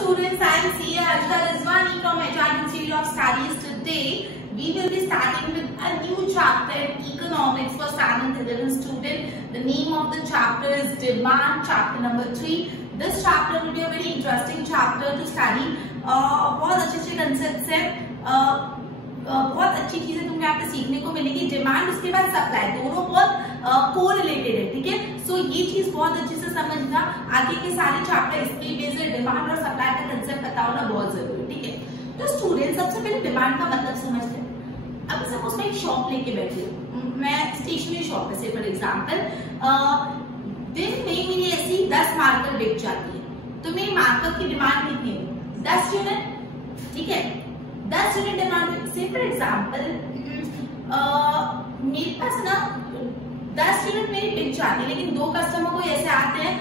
students, I am CA Archita Rizwani from HR Institute of Studies. Today, we will be starting with a new chapter in economics for 7th 11th student. The name of the chapter is Demand, chapter number 3. This chapter will be a very interesting chapter to study. बहुत अच्छे concepts हैं, बहुत अच्छी चीजें तुम्हें यहाँ पे सीखने को मिलेगी. डिमांड उसके बाद सप्लाई दोनों बहुत कोरिलेटेड है, ठीक है. सो ये चीज बहुत अच्छे से समझना. आगे के सारे चैप्टर इसके बेस्ड है. डिमांड और सप्लाई का कंसेप्ट पता होना बहुत जरूरी है, ठीक है. तो स्टूडेंट सबसे पहले डिमांड का मतलब समझते हैं. अब सपोज मैं एक शॉप लेके बैठी हूँ, मैं स्टेशनरी शॉप है फॉर एग्जाम्पल. दिन में मेरी ऐसी 10 मार्कर बिक जाती है, तो मेरी मार्कर की डिमांड कितनी है? 10 यूनिट, ठीक है. 10 यूनिट डिमांड से फॉर एग्जाम्पल मेरे पास ना 10 यूनिट मेरी बिक जाती है, लेकिन 2 कस्टमर को ऐसे आते हैं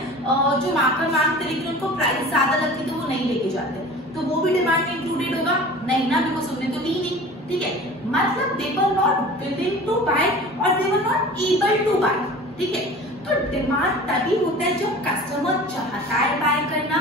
जो मार्कर मांगते हैं, लेकिन उनको प्राइस ज्यादा लगती है तो वो नहीं लेके जाते. तो वो भी डिमांड में इंक्लूडेड होगा? नहीं ना, भी वो सुनने तो दी नहीं, ठीक है. मतलब they were not willing to buy और they were not able to buy, ठीक है. तो डिमांड तभी होता है जब कस्टमर चाहता है बाय करना,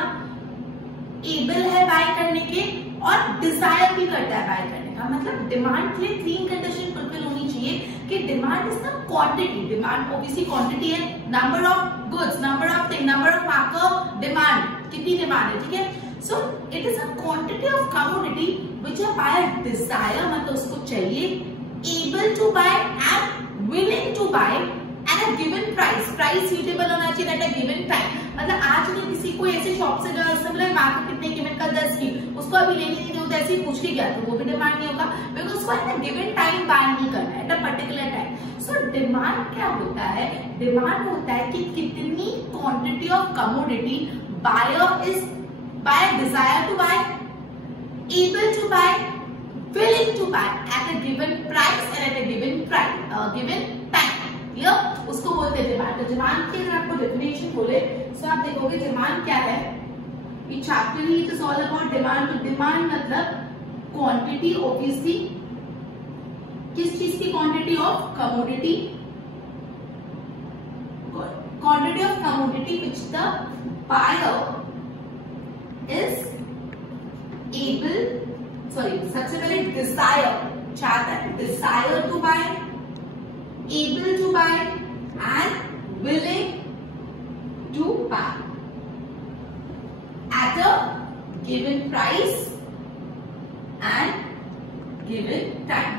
एबल है बाय करने के, और डिजायर भी करता है बाय करने का. मतलब डिमांड के लिए 3 कंडीशन फुलफिल होनी चाहिए कि demand is the quantity. Demand obviously quantity है, number of goods, number of thing, number of marker, demand कितनी डिमांड है, ठीक है. So it is a quantity of commodity which a buyer desire, मतलब उसको चाहिए, able to buy and willing to buy at a given price. Price suitable होना चाहिए eight a given time. मतलब आज मैं किसी को ऐसे शॉप से गया, उसने बोला मार्केट कितने कीमत का 10 की, उसको अभी लेने नहीं दे, ऐसे ही पूछ के गया, तो वो भी डिमांड नहीं होगा, बिकॉज उसको at a given time buy नहीं करना है, at a particular time. So demand क्या होता है? डिमांड होता है कि कितनी quantity of commodity buyer is by desire to buy, able to buy, willing to buy at a given price and at a given time. उसको बोलते हैं डिमांड. तो डिमांड की अगर आपको डेफिनेशन बोले तो आप देखोगे डिमांड क्या है. ये चैप्टर ही it is all about demand. तो डिमांड मतलब क्वांटिटी, ऑब्वियसली किस चीज की quantity? Of commodity. Quantity of commodity which the buyer is able, sorry सबसे पहले डिजायर, चाहता है, desire to buy, able to buy and willing to buy at a given price and given time,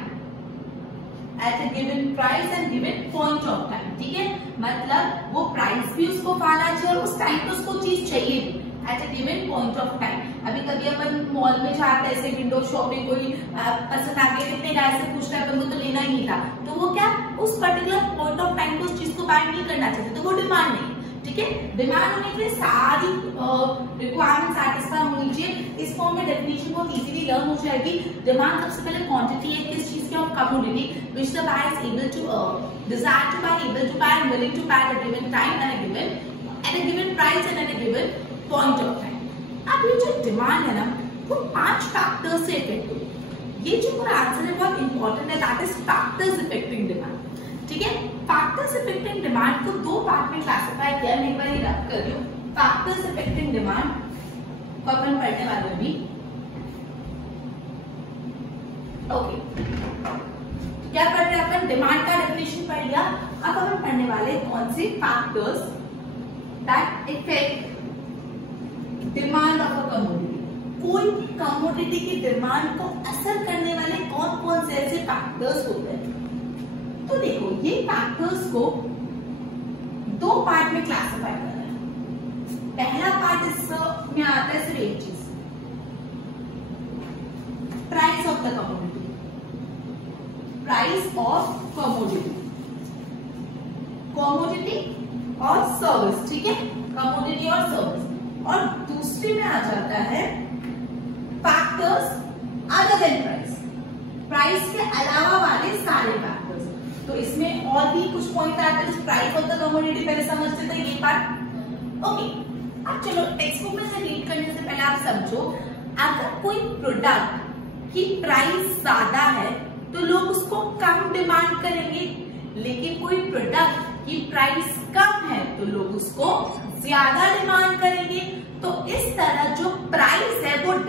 at a given price and given point of time, ठीक है. मतलब वो price भी उसको पाना चाहिए और उस टाइम पे उसको चीज चाहिए भी, eight a given point of time. अभी कभी अपन मॉल में जाते हैं, ऐसे विंडो शॉपिंग, कोई पसंद आ गया, कितने गाय से पूछता है, अपन को तो लेना ही नहीं था, तो वो क्या उस पर्टिकुलर पॉइंट ऑफ टाइम को उस चीज को बाय नहीं करना चाहते, तो वो डिमांड नहीं, ठीक है. डिमांड होने के लिए सारी रिक्वायरमेंट सेटिस्फाई होनी चाहिए. इस फॉर्म में डेफिनेशन बहुत इजीली लर्न हो जाएगी. डिमांड सबसे पहले क्वांटिटी है किस चीज की? Of commodity which the buyer is able to desire to buy, able to buy, willing to buy at a given time and at a given price and at a given point of time. अब ये जो demand है ना, वो 5 factors से effect होती है. ये जो पूरा आंसर है बहुत इंपॉर्टेंट है, that is factors affecting demand, ठीक है. फैक्टर्स इफेक्टिंग डिमांड को 2 पार्ट में क्लासिफाई किया. मैं एक बार ये रख कर रही हूँ. फैक्टर्स इफेक्टिंग डिमांड को अपन पढ़ने वाले भी, ओके. क्या पढ़ रहे हैं अपन? डिमांड का डेफिनेशन पढ़ लिया. अब अपन पढ़ने वाले कौन से factors that effect demand of a commodity. कोई कमोडिटी की डिमांड को असर करने वाले कौन कौन से ऐसे फैक्टर्स होते हैं? तो देखो, ये फैक्टर्स को 2 पार्ट में क्लासिफाई कर रहे हैं. पहला पार्ट इसमें आता है सिर्फ एक चीज, price of the commodity. Price of commodity, commodity और सर्विस, ठीक है. कमोडिटी और सर्विस. और दूसरे में आ जाता है factors other than price. Price के अलावा वाले सारे फैक्टर्स. तो इसमें और भी कुछ पॉइंट आते हैं. प्राइस ऑफ द कमोडिटी पहले समझते थे ये पार्ट, ओके. अब चलो टेक्स्ट बुक में से रीड करने से पहले आप समझो, अगर कोई प्रोडक्ट की प्राइस ज्यादा है तो लोग उसको कम डिमांड करेंगे, लेकिन कोई प्रोडक्ट की प्राइस कम है तो लोग उसको ज्यादा डिमांड करेंगे. तो इस तरह जो प्राइस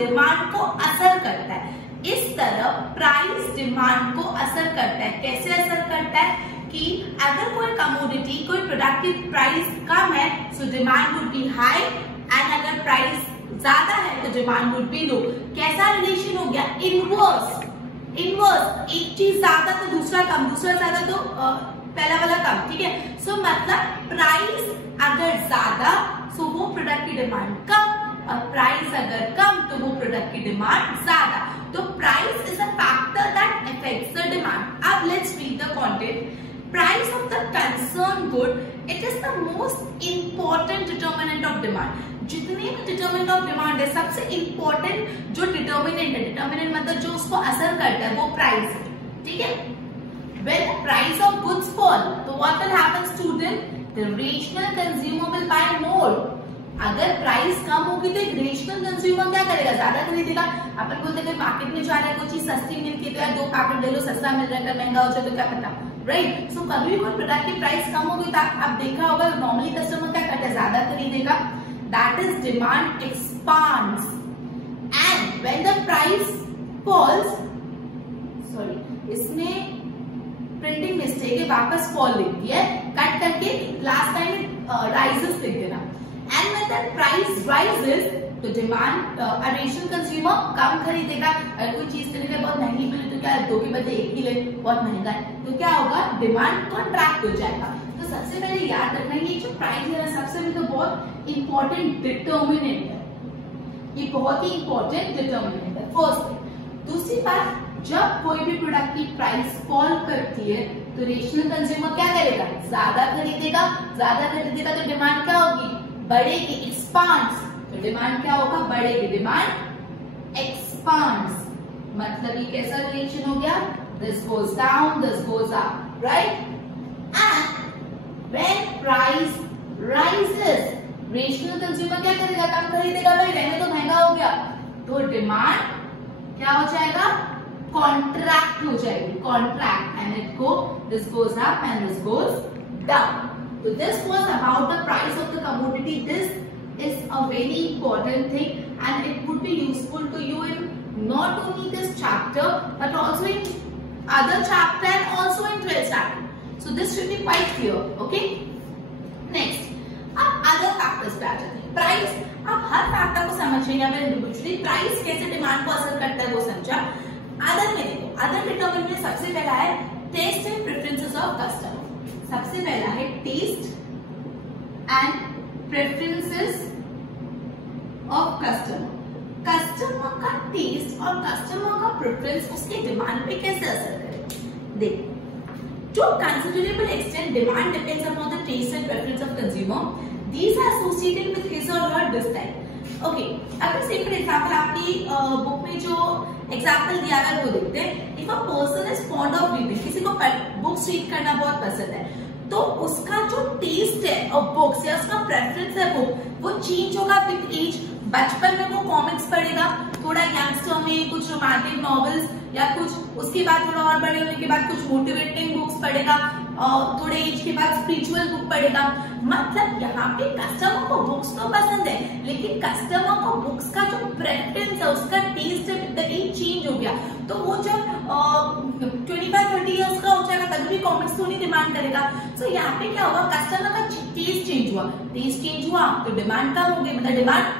डिमांड को असर करता है। इस तरह प्राइस डिमांड को असर करता है। कैसे असर करता है कि अगर कोई कमोडिटी, कोई प्रोडक्ट की प्राइस कम है so demand would be high, and अगर प्राइस ज्यादा है तो डिमांड वुड बी लो। कैसा रिलेशन हो गया? इनवर्स। एक चीज ज्यादा तो दूसरा कम, दूसरा ज्यादा तो पहला वाला कम, ठीक है। सो मतलब प्राइस अगर ज्यादा सो वो प्रोडक्ट की डिमांड कम, और प्राइस अगर कम तो वो प्रोडक्ट की डिमांड ज्यादा। तो price is a factor that affects the demand. अब let's read the content. Price of the concerned good, it is the most important determinant of demand. जितने भी determinant of demand है, सबसे important जो determinant है, determinant मतलब जो उसको असर करता है वो price है, ठीक है। When the price of goods fall, तो what will happen student? The rational consumer will buy more. अगर प्राइस कम होगी तो एक रेशनल कंज्यूमर क्या करेगा? ज्यादा खरीदेगा। अपन बोलते हैं मार्केट में जा रहा है, कोई चीज सस्ती मिलती है तो यार 2 पैकेट ले लो, सस्ता मिल रहा है, महंगा हो जाए तो क्या पता, राइट। सो कभी भी कोई प्रोडक्ट की प्राइस कम होगी तो आप देखा होगा नॉर्मली कस्टमर क्या करता है? ज्यादा खरीदेगा। That is demand expands, and when the price falls, sorry इसमें प्रिंटिंग मिस्टेक है, वापस फॉल लिख दिया है, कट करके लास्ट टाइम राइजेस लिख देना। And when the price rises, तो डिमांड रेशनल कंज्यूमर कम खरीदेगा। अगर कोई चीज खरीदने बहुत महंगी मिले तो क्या 2 के बदले 1 ही ले, बहुत महंगा है तो क्या होगा? डिमांड कॉन्ट्रैक्ट हो जाएगा। तो सबसे पहले याद रखना ये जो प्राइस है सबसे पहले तो बहुत इंपॉर्टेंट डिटर्मिनेंट है, ये बहुत ही इंपॉर्टेंट डिटर्मिनेंट है फर्स्ट। दूसरी बात, जब कोई भी प्रोडक्ट की प्राइस फॉल करती है तो रेशनल कंज्यूमर क्या करेगा? ज्यादा खरीदेगा। ज्यादा खरीदेगा तो डिमांड क्या होगी? बढ़ेगी, एक्सपांड्स। तो डिमांड क्या होगा? बढ़ेगी, डिमांड एक्सपांड्स। मतलब ये कैसा रिलेशन हो गया? This goes down, this goes up, right. And when price rises, rational consumer क्या करेगा? कम खरीदेगा, भाई रहने तो महंगा हो गया, तो डिमांड क्या हो जाएगा? कॉन्ट्रैक्ट हो जाएगी, contract, and it go, this goes up and this goes down. So this was about the price of the commodity. This is a very important thing, and it would be useful to you in not only this chapter but also in other chapter and also in 12th chapter. So this should be quite clear. Okay. Next, अब other factors पे आ जाते हैं। Price, अब हर factor को समझेंगे हमें individually. Price कैसे demand को असर करता है वो समझा। अदर में देखो, अदर डिटरमिनेंट में सबसे पहला है taste and preferences of customer. सबसे पहला है taste and preferences of customer. Customer का टेस्ट और कस्टमर का प्रेफरेंस उसके डिमांड पे कैसे असर करेगा? देखो, to considerable extent demand depends upon the taste and preference of consumer. These are associated with his or her dislike. Okay, अगर से फॉर एग्जाम्पल आपकी बुक में जो एग्जाम्पल दिया है वो देखते हैं। If a person is fond of reading, किसी को बुक्स रीड करना बहुत पसंद है, तो उसका जो टेस्ट है और बुक्स या उसका प्रेफरेंस है वो चेंज होगा विद एज। बचपन में वो कॉमिक्स पढ़ेगा, थोड़ा यंगस्टर में कुछ रोमांटिक नॉवेल्स या कुछ, उसके बाद थोड़ा और बड़े होने के बाद कुछ मोटिवेटिंग बुक्स पढ़ेगा, और थोड़े एज के बाद स्पिरिचुअल बुक पढ़ेगा। मतलब यहाँ पे कस्टमर को बुक्स तो पसंद है, लेकिन कस्टमर को बुक्स का जो प्रेफरेंस है, उसका टेस्ट है विद द एज चेंज हो गया। तो वो जब 25-30 इयर्स का हो जाएगा तभी भी कॉमिक्स को नहीं डिमांड करेगा। सो यहाँ पे क्या हुआ? कस्टमर का टेस्ट चेंज हुआ, टेस्ट चेंज हुआ तो डिमांड कम हो गई, मतलब डिमांड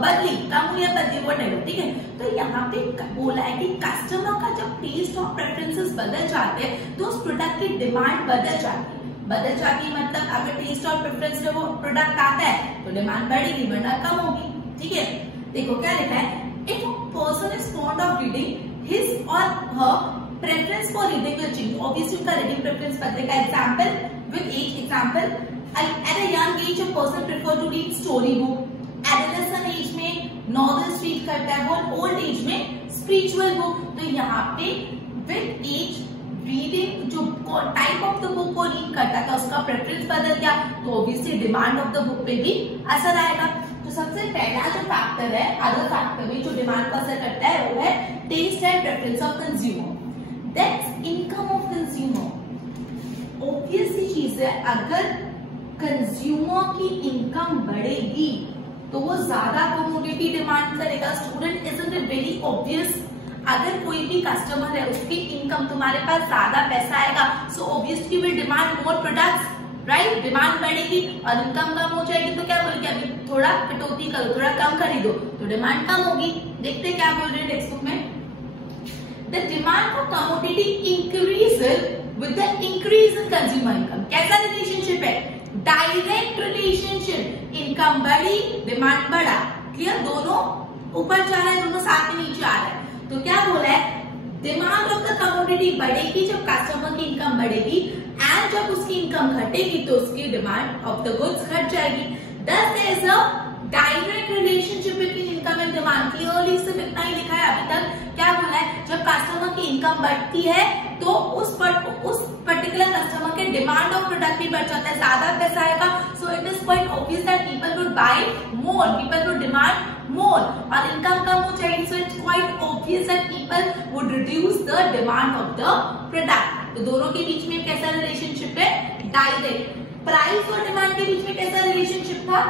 बदली, कम हुई या बदली, व्हाटएवर, ठीक है। तो यहाँ पे बोला है कि कस्टमर का जब टेस्ट और प्रेफरेंसेस बदल जाते हैं तो उस प्रोडक्ट की डिमांड बदल जाती है। मतलब अगर टेस्ट और प्रेफरेंस में वो प्रोडक्ट आता है तो डिमांड बढ़ेगी वरना कम होगी, ठीक है। देखो क्या लिखा है, if a person is fond of reading his और her preference for reading will change. Obviously उनका रीडिंग प्रेफरेंस बदलेगा। Example with age, example at a young age a person prefer to read story book, adolescent age में novels read करता है, वो old age में spiritual book. तो यहाँ पे विद एज रीडिंग जो टाइप ऑफ द बुक को रीड करता था उसका प्रेफरेंस बदल गया, तो obviously demand of the book पे भी असर आएगा। तो सबसे पहला जो फैक्टर है, अदर फैक्टर में जो डिमांड को असर करता है वो है taste and preference of consumer. That's income of consumer. Obviously चीज है, अगर कंज्यूमर की इनकम बढ़ेगी तो वो ज्यादा कमोडिटी डिमांड करेगा। ऑब्वियस, अगर कोई भी कस्टमर है उसकी इनकम तुम्हारे पास ज्यादा पैसा आएगा, so obviously will demand more products, right. Demand बढ़ेगी और इनकम कम हो जाएगी, तो क्या बोलेंगे अभी थोड़ा कटौती करो, थोड़ा कम खरीदो, तो डिमांड कम होगी। देखते क्या बोल रहे हैं टेक्स्ट बुक में, the demand for commodity increases with the increase in consumer income. कैसा रिलेशनशिप है? डायरेक्ट रिलेशनशिप, इनकम बढ़ी डिमांड बढ़ा, क्लियर, दोनों ऊपर जा रहा है, दोनों साथ में नीचे आ रहा है। तो क्या बोला है, डिमांड ऑफ द कमोडिटी बढ़ेगी जब कस्टमर की इनकम बढ़ेगी, एंड जब उसकी इनकम घटेगी तो उसकी डिमांड ऑफ द गुड्स घट जाएगी। Thus there is a direct relationship between income and demand। Clearly सिर्फ इतना ही लिखा है अभी तक। क्या बोला है, जब कस्टमर की इनकम बढ़ती है तो उस पर्टिकुलर कस्टमर के डिमांड ऑफ प्रोडक्ट भी बढ़ जाता है, ज्यादा पैसा आएगा, सो it is quite obvious that people would buy more, people would demand more, और इनकम कम हो जाएगी, so it's quite obvious that people would reduce the demand of the product. तो दोनों के बीच में कैसा रिलेशनशिप है? डायरेक्ट। प्राइस और डिमांड के बीच में कैसा रिलेशनशिप था?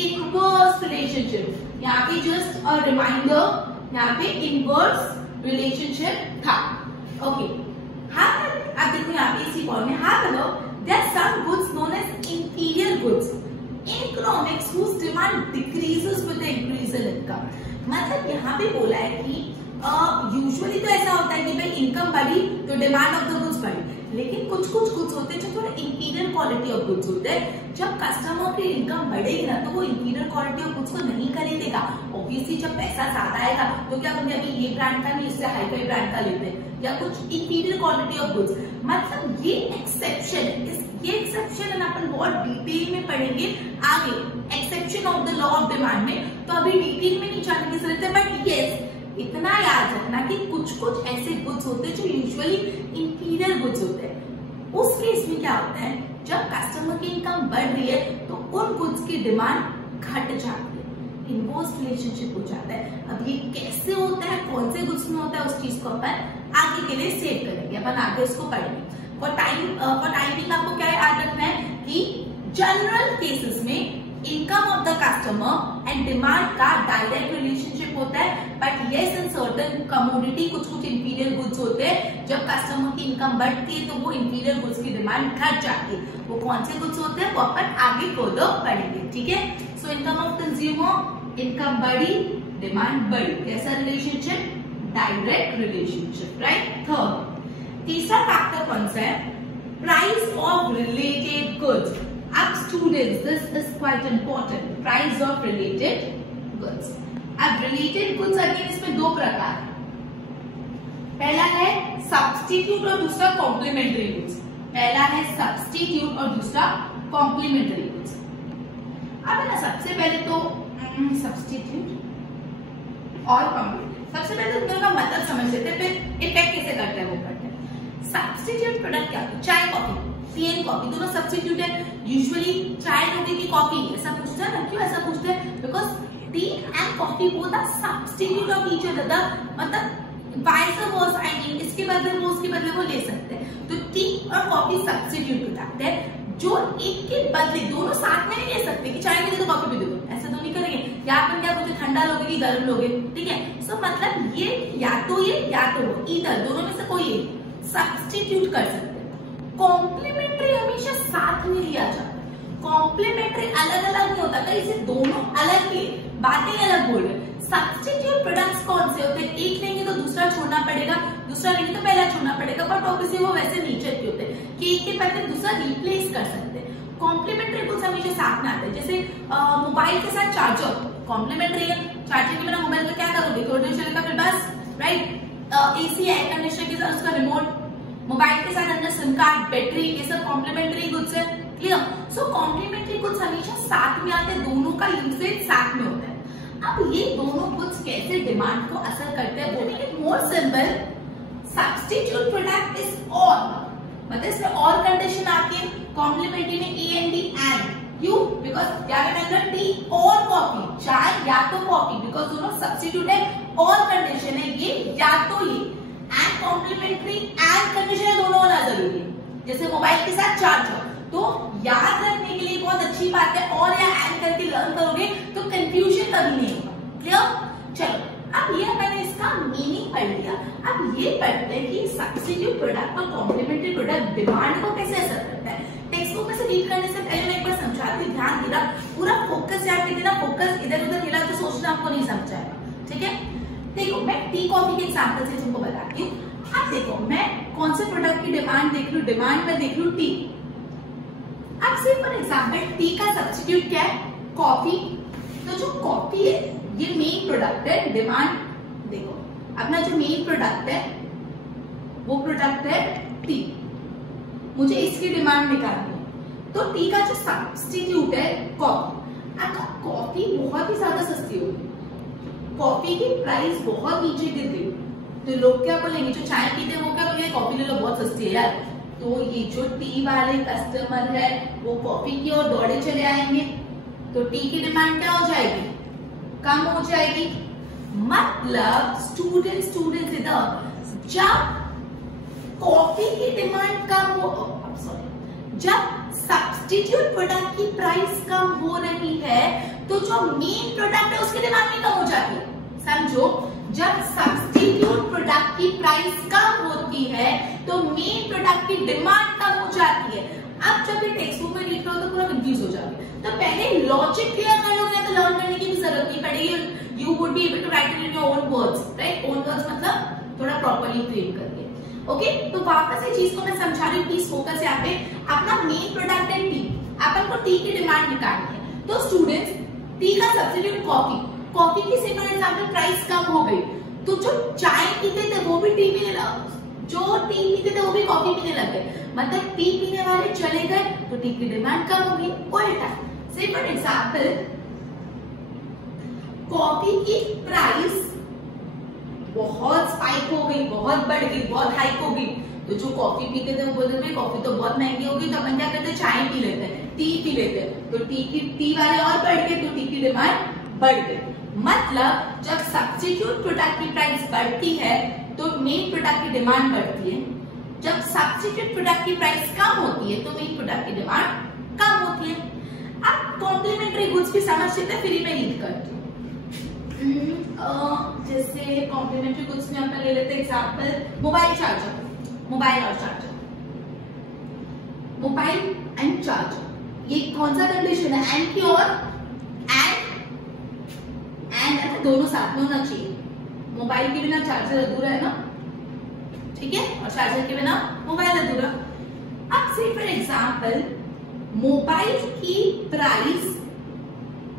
Inverse relationship. यहाँ पे जस्ट अ रिमाइंडर, यहाँ पे इनवर्स रिलेशनशिप था। ओके, अब देखो यहाँ पे इसी पॉइंट में how there are some goods known as inferior goods in economics whose demand decreases with the increase in income। मतलब यहाँ पे बोला है कि यूजुअली तो ऐसा होता है कि भाई इनकम बढ़ी तो डिमांड ऑफ द गुड्स बढ़ी, लेकिन कुछ गुड्स होते हैं जो थोड़ा इंफीरियर क्वालिटी ऑफ गुड्स होते हैं। जब कस्टमर की इनकम बढ़ेगी ना तो वो इंफीरियर क्वालिटी ऑफ गुड्स को नहीं खरीदेगा। ऑब्वियसली जब पैसा ज्यादा आएगा तो क्या होंगे, अभी ये ब्रांड का नहीं, इससे हाई-फाई ब्रांड का लेते हैं, या कुछ इंफीरियर क्वालिटी ऑफ गुड्स। मतलब ये एक्सेप्शन अपन बहुत डिटेल में पढ़ेंगे आगे, exception of the law of demand में, तो अभी डिटेल में नहीं जाने की जरूरत है। बट यस, इतना याद रखना कि कुछ ऐसे गुड्स होते हैं जो यूजुअली इंफीरियर गुड्स होते हैं। उस केस में क्या होता है, जब कस्टमर की इनकम बढ़ रही है तो उन गुड्स की डिमांड घट जाती है, इनवर्स रिलेशनशिप हो जाता है। अब ये कैसे होता है, कौन से गुड्स में होता है, उस चीज को अपन आगे के लिए सेव करेंगे, अपन आगे उसको पढ़ेंगे। फॉर टाइमिंग आपको क्या याद रखना है कि जनरल केसेस में income of the customer and demand का डायरेक्ट रिलेशनशिप होता है, but yes in certain commodity कुछ इंफीरियर गुड्स होते हैं, जब कस्टमर की इनकम बढ़ती है तो वो इंफीरियर गुड्स की डिमांड घट जाती है। वो कौन से गुड्स होते हैं वो अपन आगे फर्दर पढ़ेंगे, ठीक है। So income of consumer, income बढ़ी डिमांड बढ़ी, कैसा relationship? Direct relationship, right. Third, तीसरा फैक्टर कौन सा है? Price of related goods. अब students this is quite important, price of related goods. अब रिलेटेड गुड्स अगेन इसमें दो प्रकार है, पहला है सब्स्टिट्यूट और दूसरा कॉम्प्लीमेंट्री गुड्स। पहला है सब्स्टिट्यूट और दूसरा कॉम्प्लीमेंट्री गुड्स। अब है ना, सबसे पहले तो सब्स्टिट्यूट और कॉम्प्लीमेंट्री, सबसे पहले दोनों का मतलब समझ लेते हैं, फिर इफेक्ट कैसे करते हैं वो करते हैं। सब्स्टिट्यूट प्रोडक्ट क्या होता है? चाय कॉफी, टी एंड कॉफी दोनों सब्स्टिट्यूट है। यूजुअली चाय लोगे की कॉफी, ऐसा पूछते हैं ना, क्यों ऐसा पूछते हैं? Because tea and coffee both are substitute of each other, मतलब वाइस वर्सा, आई मीन इसके बदले वो उसके बदले वो ले सकते हैं। तो टी और कॉफी सब्स्टिट्यूट प्रोडक्ट है, जो एक के बदले दोनों साथ में नहीं ले सकते कि चाय भी दे दो कॉफी भी दे दो, ऐसा तो नहीं करेंगे। या अपन क्या बोलते, ठंडा लोगे कि गर्म लोगे, ठीक है। सो मतलब ये या तो वो, इधर दोनों में से कोई एक सब्स्टिट्यूट कर सकते हैं। कॉम्प्लीमेंट्री हमेशा साथ में लिया जाता है, कॉम्प्लीमेंट्री अलग अलग नहीं होता, कहीं से दोनों अलग ही बातें अलग बोल रहे। सब्स्टिट्यूट प्रोडक्ट्स कौन से होते हैं? एक लेंगे तो दूसरा छोड़ना पड़ेगा, दूसरा लेंगे तो पहला छोड़ना पड़ेगा, बट ऑब्वियसली वो वैसे नेचर के होते हैं कि एक के बदले दूसरा रिप्लेस कर सकते हैं। कॉम्प्लीमेंट्री गुड्स हमेशा साथ में आते हैं, जैसे मोबाइल के साथ चार्जर कॉम्प्लीमेंट्री है। चार्जर के बिना मोबाइल का क्या करोगे, थोड़ी देर चलेगा फिर बस, राइट। एसी एयर कंडीशनर के साथ उसका रिमोट, मोबाइल के साथ अंदर सिम कार्ड, बैटरी, ये सब कॉम्प्लीमेंट्री गुड्स है, क्लियर। सो कॉम्प्लीमेंट्री गुड्स हमेशा साथ में आते हैं, दोनों का यूसेज साथ में होता है। अब ये दोनों गुड्स कैसे डिमांड को असर करते हैं, वो make it more simple. Substitute product is और, मतलब इसमें और कंडीशन आती है, कॉम्प्लीमेंट्री में ए एंड डी एंड, क्यों? बिकॉज क्या कहते टी और कॉफी, चाय या तो कॉफी, बिकॉज दोनों सब्स्टिट्यूट है, और कंडीशन है ये या तो ये, एंड कॉम्प्लीमेंट्री एंड कंडीशन है, दोनों होना जरूरी है। जैसे मोबाइल के साथ चार्जर, तो याद रखने के लिए बहुत अच्छी बात है, और या एंड करके लर्न करोगे तो कंफ्यूजन कभी नहीं होगा, क्लियर। चलो अब ये मैंने अब ये पढ़ते हैं कि सब्स्टिट्यूट प्रोडक्ट और कॉम्प्लीमेंट्री प्रोडक्ट डिमांड को कैसे असर करता है। टेक्स्ट बुक में से रीड करने से पहले मैं एक बार समझाती हूँ, ध्यान देना, पूरा फोकस यहाँ पे देना, फोकस इधर उधर हिला तो सोचना आपको नहीं समझ आएगा, ठीक है। देखो मैं टी कॉफी के एग्जांपल से तुमको बताती हूँ। अब देखो मैं कौन से प्रोडक्ट की डिमांड देख लूँ, डिमांड में देख लूँ टी। अब सिर्फ फॉर एग्जाम्पल टी का सब्स्टिट्यूट क्या है, कॉफी। तो जो कॉफी है ये मेन प्रोडक्ट है, डिमांड देखो अपना जो मेन प्रोडक्ट है वो प्रोडक्ट है टी, मुझे इसकी डिमांड निकालनी है। तो टी का जो सब्स्टिट्यूट है कॉफी। अगर कॉफी बहुत ही ज्यादा सस्ती होगी, कॉफी की प्राइस बहुत नीचे गिर गई, तो लोग क्या बोलेंगे, जो चाय पीते हैं वो क्या बोलेंगे, कॉफी ले लो बहुत सस्ती है यार। तो ये जो टी वाले कस्टमर है वो कॉफी की ओर दौड़े चले आएंगे, तो टी की डिमांड क्या हो जाएगी, कम हो जाएगी। मतलब स्टूडेंट्स इधर जब कॉफी की डिमांड कम हो, जब सब्स्टिट्यूट प्रोडक्ट की प्राइस कम हो रही है तो जो मेन प्रोडक्ट है उसकी डिमांड भी कम हो जाती है। समझो, जब सब्स्टिट्यूट प्रोडक्ट की प्राइस कम होती है तो मेन प्रोडक्ट की डिमांड कम हो जाती है। अब जब ये टेक्स्ट बुक में रीड करो तो पूरा कंफ्यूज हो जाओगे, तो पहले लॉजिक क्लियर कर लोगे तो लर्न करने की भी जरूरत नहीं पड़ेगी। You would be able to write it in your own words, right. Own words मतलब थोड़ा प्रॉपर्ली फ्रेम करके, ओके। तो वापस ये चीज को मैं समझा रही हूँ, प्लीज फोकस यहाँ पे। अपना मेन प्रोडक्ट है टी, अपन को टी की डिमांड निकालनी है। तो स्टूडेंट्स टी का सब्स्टिट्यूट कॉफी, कॉफी की सिंपल एग्जांपल प्राइस कम हो गई तो जो चाय पीते थे वो भी टी पीने लगे, जो टी पीते थे वो भी कॉफी पीने लगे, मतलब टी पीने वाले चले गए तो टी की डिमांड कम हो गई। उल्टा से फॉर एग्जांपल कॉफी की प्राइस बहुत स्पाइक हो गई, बहुत बढ़ गई, बहुत हाइक हो गई, तो जो कॉफी पीते थे वो बोलते थे कॉफी तो बहुत महंगी होगी, तो अपन क्या करते, चाय पी लेते हैं, टी पी लेते हैं, तो टी वाले और बढ़ गए तो टी की डिमांड बढ़ गई। मतलब जब सब्स्टिट्यूट प्रोडक्ट की प्राइस बढ़ती है तो मेन प्रोडक्ट की डिमांड बढ़ती है, जब सब्स्टिट्यूट प्रोडक्ट की प्राइस कम होती है तो मेन प्रोडक्ट की डिमांड कम होती है। अब कॉम्प्लीमेंट्री गुड्स की समझ लेते हैं, फिर मैं रीड करती हूँ। जैसे कॉम्प्लीमेंट्री गुड्स में अपन ले लेते हैं एग्जांपल मोबाइल चार्जर, मोबाइल और चार्जर, मोबाइल एंड चार्जर, ये कौन सा कंडीशन है, एंड की और एंड दोनों साथ में होना चाहिए। मोबाइल के बिना चार्जर अधूरा है ना, ठीक है, और चार्जर के बिना मोबाइल अधूरा। अब से फॉर एग्जांपल मोबाइल की प्राइस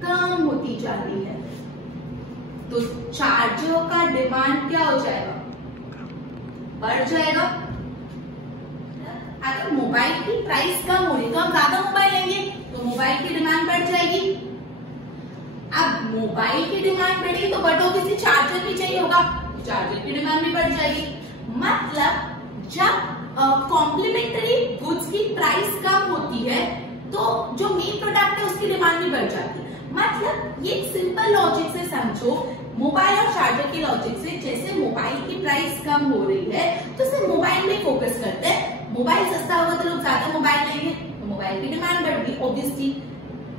कम होती जा रही है तो चार्जर का डिमांड क्या हो जाएगा, बढ़ जाएगा। अगर मोबाइल की प्राइस कम हो रही तो हम ज्यादा मोबाइल लेंगे तो मोबाइल की डिमांड बढ़ जाएगी। अब मोबाइल की डिमांड बढ़ी तो बटों चार्जर भी चाहिए होगा, चार्जर की डिमांड भी बढ़ जाएगी। मतलब जब कॉम्प्लीमेंट्री गुड्स की प्राइस कम होती है तो जो मेन प्रोडक्ट है उसकी डिमांड भी बढ़ जाती है। मतलब ये सिंपल लॉजिक से समझो, मोबाइल और चार्जर के लॉजिक से, जैसे मोबाइल की प्राइस कम हो रही है तो सिर्फ मोबाइल में फोकस करते हैं, मोबाइल सस्ता होगा तो लोग ज्यादा मोबाइल लेंगे तो मोबाइल की डिमांड बढ़ती ऑब्वियसली।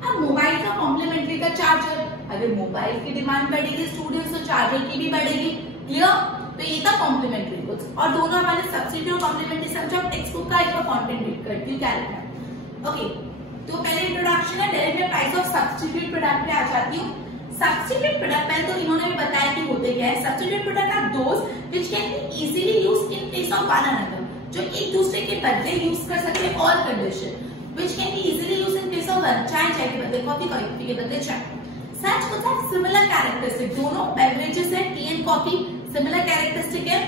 अब मोबाइल का कॉम्प्लीमेंट्री का चार्जर, अगर मोबाइल की डिमांड बढ़ेगी स्टूडेंट्स तो चार्जर की भी बढ़ेगी, क्लियर। तो ये था कॉम्प्लीमेंट्री गुड्स, और दोनों हमारे सब्सिट्यूट और कॉम्प्लीमेंट्री समझो। टेक्स्ट बुक का एक कंटेंट रीड करती हूँ क्या लिखा है, ओके। तो पहले इंट्रोडक्शन है, डायरेक्ट मैं प्राइस ऑफ सब्स्टिट्यूट प्रोडक्ट पे आ जाती हूँ। सब्स्टिट्यूट प्रोडक्ट पहले तो इन्होंने भी बताया कि होते क्या है। Substitute product are those which can be easily used in place of one another, जो एक दूसरे के बदले यूज कर सकते हैं और condition, which can be easily used in place of one, चाय चाय के बदले कॉफी, कॉफी के बदले चाय। सच होता है सिमिलर कैरेक्टरिस्टिक, दोनों बेवरेजेस है tea and coffee, similar characteristic है।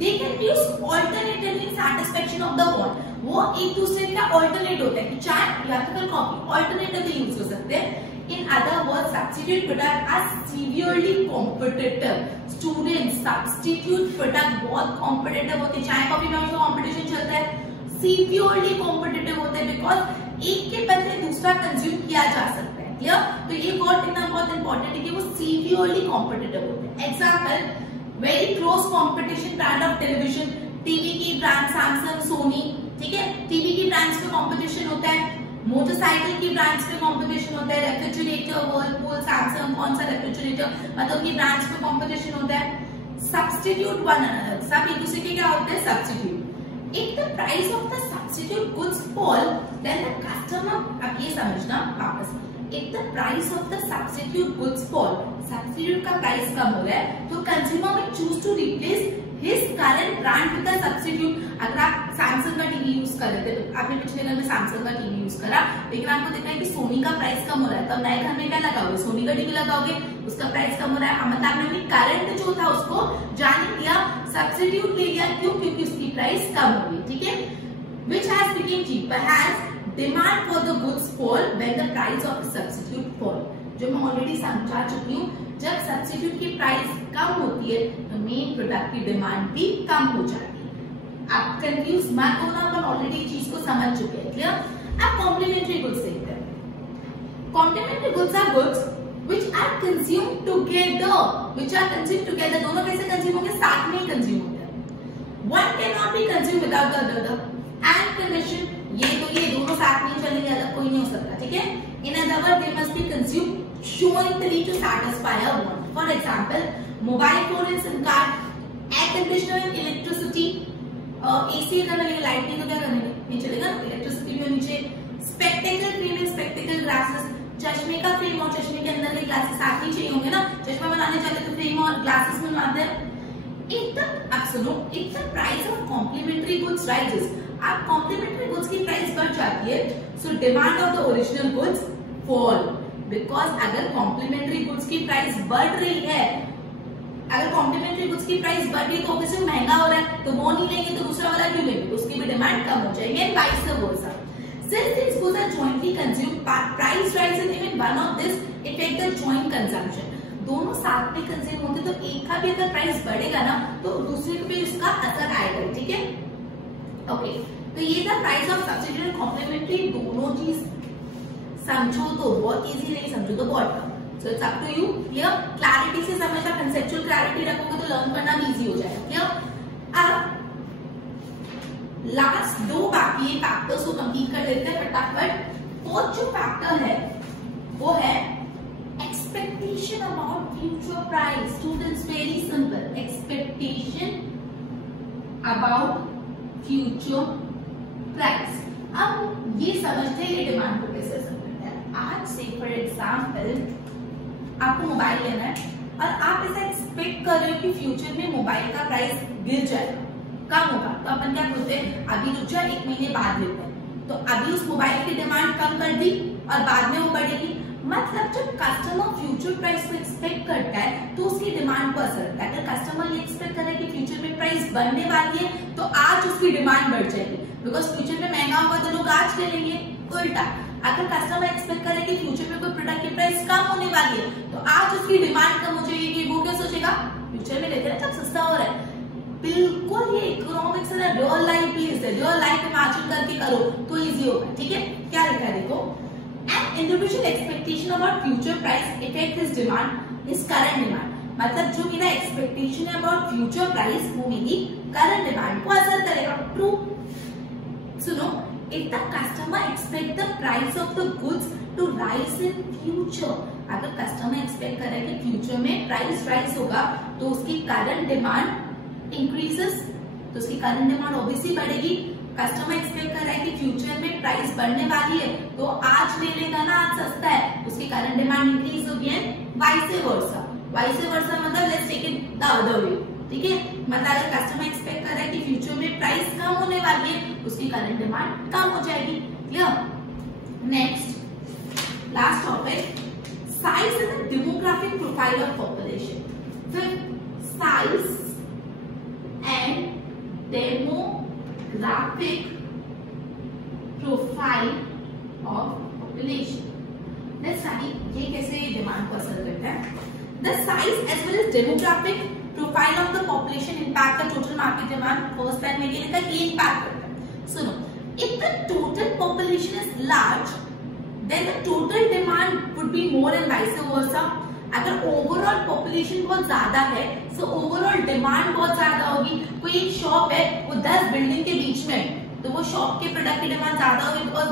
They can be used alternatively in satisfaction of the want, वो एक दूसरे का ऑल्टरनेट होते हैं, चाय या फिर कॉफी ऑल्टरनेटिवली यूज हो सकते हैं। In other words, substitute product are severely competitive. Students, substitute product बहुत competitive होते हैं, चाय कॉफी में उसका competition चलता है, severely competitive होते हैं because एक के बदले दूसरा कंज्यूम किया जा सकता है, क्लियर। तो ये वर्ड कितना बहुत इंपॉर्टेंट है कि वो severely competitive होते हैं। Example, very close competition brand of television, TV की ब्रांड सैमसंग, सोनी, ठीक है, टीवी की ब्रांड्स पे कॉम्पिटिशन होता है, मोटरसाइकिल की ब्रांड्स पे कंपटीशन होता है, रेफ्रिजरेटर, व्हर्लपूल, सैमसंग, कौन सा रेफ्रिजरेटर, मतलब की ब्रांड्स पे कंपटीशन होता है। सब्स्टिट्यूट वन अनदर, सब एक दूसरे के क्या होते हैं, substitute. If the price of the substitute goods fall, then the customer, अब ये समझना वापस, if the price of the substitute goods fall, substitute का प्राइस कम हो रहा है तो consumer will choose to replace his current brand with the substitute। अगर आप सैमसंग का टीवी यूज कर रहे थे, तो आपने पिछले घर में सैमसंग का टीवी यूज करा, लेकिन आपको देखना है कि सोनी का प्राइस कम हो रहा है, तब नए घर में क्या लगाओगे, सोनी का टीवी लगाओगे, उसका प्राइस कम हो रहा है, मतलब आपने करंट जो था उसको जाने दिया, सब्स्टिट्यूट ले लिया, क्यों, क्योंकि उसकी प्राइस कम हो गई, ठीक है। Which has become cheaper has demand for the goods fall when the price of the substitute fall। जो मैं ऑलरेडी समझा चुकी हूँ, जब सब्स्टिट्यूट की प्राइस कम होती है तो मेन प्रोडक्ट की डिमांड भी कम हो जाती है। आप कंफ्यूज मत होना, अपन ऑलरेडी चीज को समझ चुके हैं, क्लियर। अब कॉम्प्लीमेंट्री गुड्स देखते हैं। Complementary goods are goods which are consumed together, which are consumed together, दोनों कैसे कंज्यूम होंगे, साथ में ही कंज्यूम होते हैं। One cannot be consumed without the other and condition, ये दोनों साथ में चलेंगे, अलग कोई नहीं हो सकता, ठीक है। In other words, they must be consumed jointly to satisfy a want। For example, mobile phone and SIM card, air conditioner and electricity, AC अगर लगेगा, लाइट नहीं तो क्या करने नहीं चलेगा, इलेक्ट्रिसिटी भी होनी चाहिए। Spectacle frame and spectacle glasses, चश्मे का फ्रेम और चश्मे के अंदर के ग्लासेस साथ ही चाहिए होंगे ना, चश्मा बनाने चले तो फ्रेम और ग्लासेस बनवाते हैं। अब सुनो, if the price of complementary goods rises, अब कॉम्प्लीमेंट्री गुड्स की प्राइस बढ़ जाती है, so demand of the original goods fall. Because अगर कॉम्प्लीमेंट्री गुड्स की प्राइस बढ़ रही है, अगर कॉम्प्लीमेंट्री गुड्स की प्राइस बढ़ रही है तो ऑब्वियसली महंगा हो रहा है, तो वो नहीं लेंगे तो दूसरा वाला क्यों लेंगे, तो उसकी भी डिमांड कम हो जाएगी, and vice versa. Since these goods are jointly consumed, price rise in even one of this affect the joint consumption। दोनों साथ में कंज्यूम होते तो एक का भी अगर प्राइस बढ़ेगा ना तो दूसरे पे उसका असर आएगा, ठीक है। ओके, तो ये था price of substitute and complementary. दोनों चीज समझो तो बहुत इजी, नहीं समझो तो बहुत tough. So it's up to you, clear. Clarity से समझना, कंसेप्चुअल क्लैरिटी रखोगे तो लर्न करना भी इजी हो जाएगा, क्लियर। अब लास्ट दो बाकी फैक्टर्स को कंप्लीट कर लेते हैं फटाफट। फोर्थ जो फैक्टर है वो है expectation about future price. Students, very simple, expectation about future price. अब ये समझते हैं ये डिमांड को कैसे समझते हैं। आज से फॉर एग्जाम्पल आपको मोबाइल लेना है और आप ऐसा एक्सपेक्ट कर रहे हो कि फ्यूचर में मोबाइल का प्राइस गिर जाएगा, कम होगा, तो अपन क्या बोलते हैं, अभी रुक जा, 1 महीने बाद लेते हैं। तो अभी उस मोबाइल की डिमांड कम कर दी और बाद में वो बढ़ेगी। मतलब जब कस्टमर फ्यूचर प्राइस को एक्सपेक्ट करता है तो उसकी डिमांड को असर होता है। अगर कस्टमर ये एक्सपेक्ट कर रहा है कि फ्यूचर में प्राइस बढ़ने वाली है तो आज उसकी डिमांड बढ़ जाएगी, बिकॉज फ्यूचर में महंगा होगा तो लोग आज ले लेंगे। उल्टा, अगर कस्टमर एक्सपेक्ट करे कि फ्यूचर में कोई प्रोडक्ट की प्राइस कम होने वाली है तो आज उसकी डिमांड कम हो जाएगी। वो क्या सोचेगा, फ्यूचर में लेते हैं जब सस्ता हो रहा है। बिल्कुल ये इकोनॉमिक्स है, रियल लाइफ प्लीज है, रियल लाइफ इमेजिन करके करो तो इजी होगा, ठीक है। क्या लिखा है देखो, an individual expectation about future price effect his demand, his current demand. मतलब जो मेरा एक्सपेक्टेशन है अबाउट फ्यूचर प्राइस वो मेरी करंट डिमांड को असर करेगा। ट्रू। सुनो, if the customer expect the price of the goods to rise in future, अगर कस्टमर एक्सपेक्ट कर रहा है कि फ्यूचर में प्राइस राइज होगा तो उसकी करंट डिमांड इंक्रीजेस, तो उसकी करंट डिमांड ऑब्वियसली बढ़ेगी। कस्टमर एक्सपेक्ट कर रहा है कि फ्यूचर में प्राइस बढ़ने वाली है तो आज ले लेगा ना, आज सस्ता है, उसकी करंट डिमांड इंक्रीज होगी, and vice versa. Vice versa मतलब let's take it the other way, ठीक है। मतलब अगर कस्टमर एक्सपेक्ट कर रहा है कि फ्यूचर में प्राइस कम होने वाली है उसकी करंट डिमांड कम हो जाएगी, clear. Next last topic, size and demographic profile of population. फिर size and demographic profile of population। Let's study ये कैसे डिमांड को असर करता है। The size as well as demographic profile of the population impact the total market demand। First line में ये लिखा है, ये impact करता है। सुनो, if the total population is large, then the total demand would be more and vice versa। अगर overall population बहुत ज्यादा है तो ओवरऑल डिमांड बहुत ज्यादा होगी। कोई एक शॉप है वो 10 बिल्डिंग के बीच में, तो वो शॉप के प्रोडक्ट की डिमांड ज्यादा होगी बिकॉज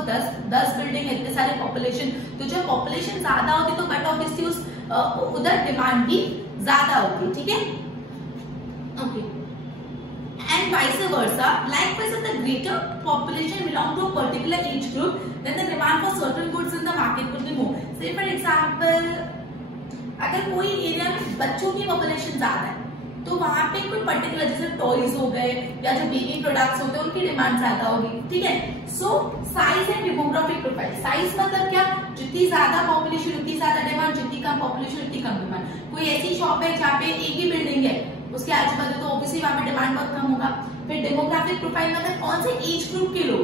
10 बिल्डिंग है, इतने सारे पॉपुलेशन। तो जब पॉपुलेशन ज्यादा होगी तो बट ऑब्वियसली उस उधर डिमांड भी ज्यादा होगी, ठीक है। Okay. And vice versa. Likewise, if the greater population belong to a particular age group, then the demand for certain goods in the market could be more. Say for example, अगर कोई area में बच्चों की population ज्यादा है तो वहां पे कोई पर्टिकुलर जैसे टॉयज हो गए या जो बेबी प्रोडक्ट्स होते हैं उनकी डिमांड ज्यादा होगी, ठीक है। So size and demographic profile. Size मतलब क्या, जितनी ज्यादा पॉपुलेशन उतनी ज्यादा डिमांड, जितनी कम पॉपुलेशन उतनी कम डिमांड। कोई ऐसी शॉप है जहाँ पे एक ही बिल्डिंग है, उसके आजू बाजू तो ऑब्वियसली वहां पे डिमांड बहुत कम होगा। फिर डेमोग्राफिक प्रोफाइल मतलब कौन से एज ग्रुप के लोग,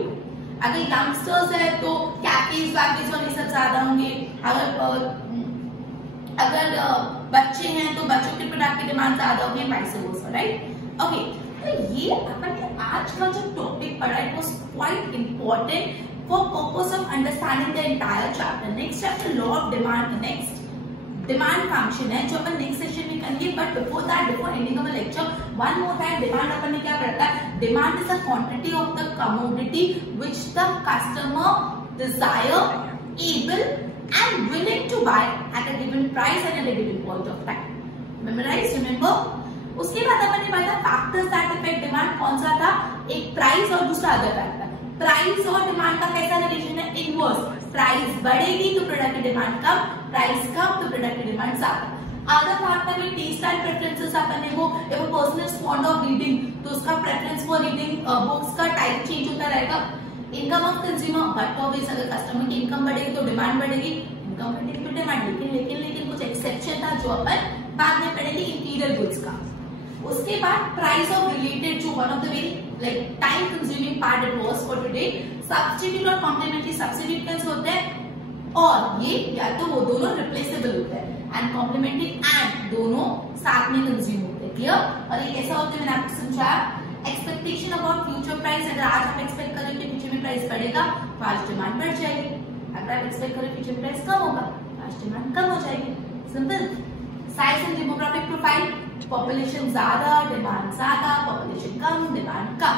अगर यंगस्टर्स है तो कैफेज वैफेज और ये सब ज्यादा होंगे, अगर बच्चे हैं तो बच्चों के प्रोडक्ट की डिमांड ज्यादा होगी, वाइस वर्सा, राइट। ओके, तो ये अपन ने आज का जो टॉपिक पढ़ा it was quite important for purpose of understanding the entire chapter. Next chapter law of demand, next demand function है जो अपन नेक्स्ट सेशन में करेंगे। But before that, before ending of the lecture, one more time, demand अपन ने क्या पढ़ा है, demand is a quantity of the commodity which the customer desire, able and willing to buy at a given price and at a given point of time. Memorize, remember? उसके बाद अपन ने पढ़ा factors that affect demand, कौन सा था, एक price और दूसरा अदर फैक्टर। प्राइस और डिमांड का कैसा रिलेशन है, इनवर्स। प्राइस बढ़ेगी तो प्रोडक्ट की डिमांड कम, प्राइस कम तो प्रोडक्ट की डिमांड ज्यादा। अदर फैक्टर में टेस्ट एंड प्रेफरेंसेस अपन ने वो, if a person is fond of reading तो उसका प्रेफरेंस फॉर रीडिंग बुक्स का टाइप चेंज होता रहेगा। Income of consumer, but obvious अगर कस्टमर की इनकम बढ़ेगी तो डिमांड बढ़ेगी, इनकम बढ़ेगी तो डिमांड। लेकिन कुछ एक्सेप्शन था जो अपन बाद में पढ़ेंगे इंटीरियर गुड्स का। उसके बाद प्राइस ऑफ रिलेटेड, जो one of the very like time consuming part it was for today, substitute और कॉम्प्लीमेंट्री सब्स्टिट्यूट होते हैं और ये या तो वो दोनों रिप्लेसेबल होते हैं, एंड कॉम्प्लीमेंट्री एंड दोनों साथ में कंज्यूम होते हैं। क्लियर? और ये कैसा होता है मैंने आपको समझाया। एक्सपेक्टेशन अबाउट फ्यूचर प्राइस, अगर आज आप एक्सपेक्ट करें कि फ्यूचर में प्राइस बढ़ेगा तो आज डिमांड बढ़ जाएगी, अगर आप एक्सपेक्ट करें फ्यूचर में प्राइस कम होगा तो आज डिमांड कम हो जाएगी, simple. Size and demographic profile, population ज्यादा डिमांड ज्यादा, पॉपुलेशन कम डिमांड कम,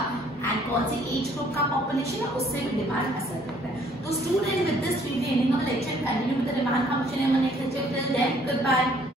एंड कौन सी एज ग्रुप का पॉपुलेशन है उससे भी डिमांड असर करता है। तो student, with this we will ending of the lecture, continue with the demand function in next lecture. Till then, good bye.